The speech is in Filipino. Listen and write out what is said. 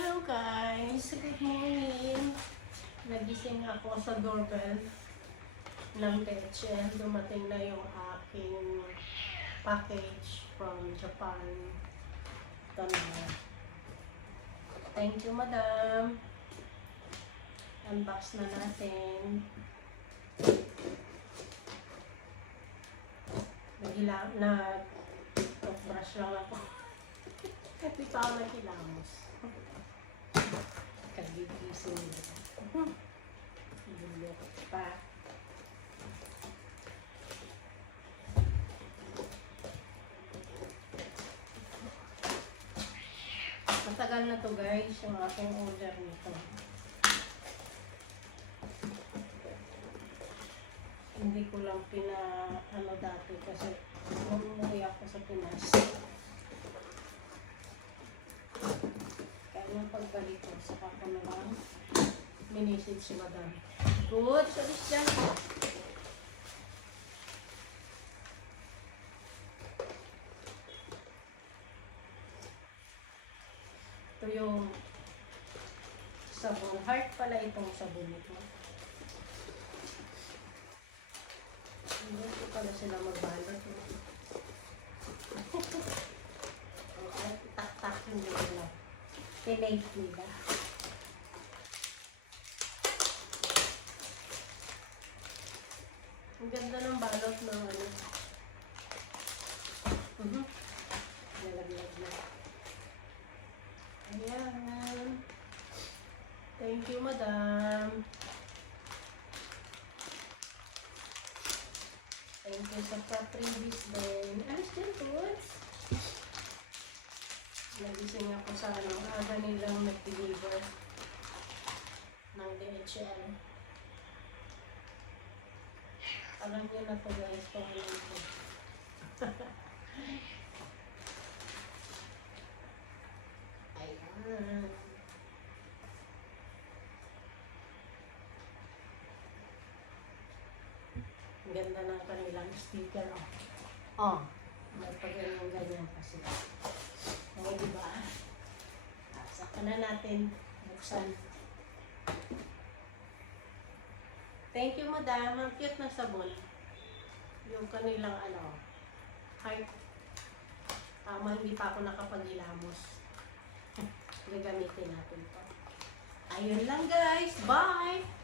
Hello guys! Good morning! Nagising ako sa doorbell ng DHL. Dumating na yung aking package from Japan. Ito na. Thank you, madam. Unbox na natin. Toothbrush lang ako. Hindi pa ako naghilamos. Kagigising nila. Bulok pa. Matagal na to guys, yung aking order nito. Hindi ko lang ano dati kasi umuwi ako sa Pinas. Kaya nung pagbalik ko, saka ko na lang minisip si madam. Good, salis dyan. Ito yung sabon. Heart pala itong sabon nito. Hindi ko pala sila magbalot. Okay, tak-tak hindi nila. Tinate nila. Ang ganda ng balot ng ano. Nalaglag na. Ayan. Thank you, madam. Thank you sa pa-previous din. Alas din, goods. Nagising ako sa aga nilang nag-deliver ng DHL. Alam niyo na to guys kung ano ito. Ayan. Ang ganda ng kanilang sticker. Oh, may pag-ganyan kasi. O, diba? Saka na natin buksan. Thank you, madam. Ang cute na sabon. Yung kanilang heart. Tama, hindi pa ako nakapaghilamos. Gagamitin natin to. Ayun lang guys. Bye!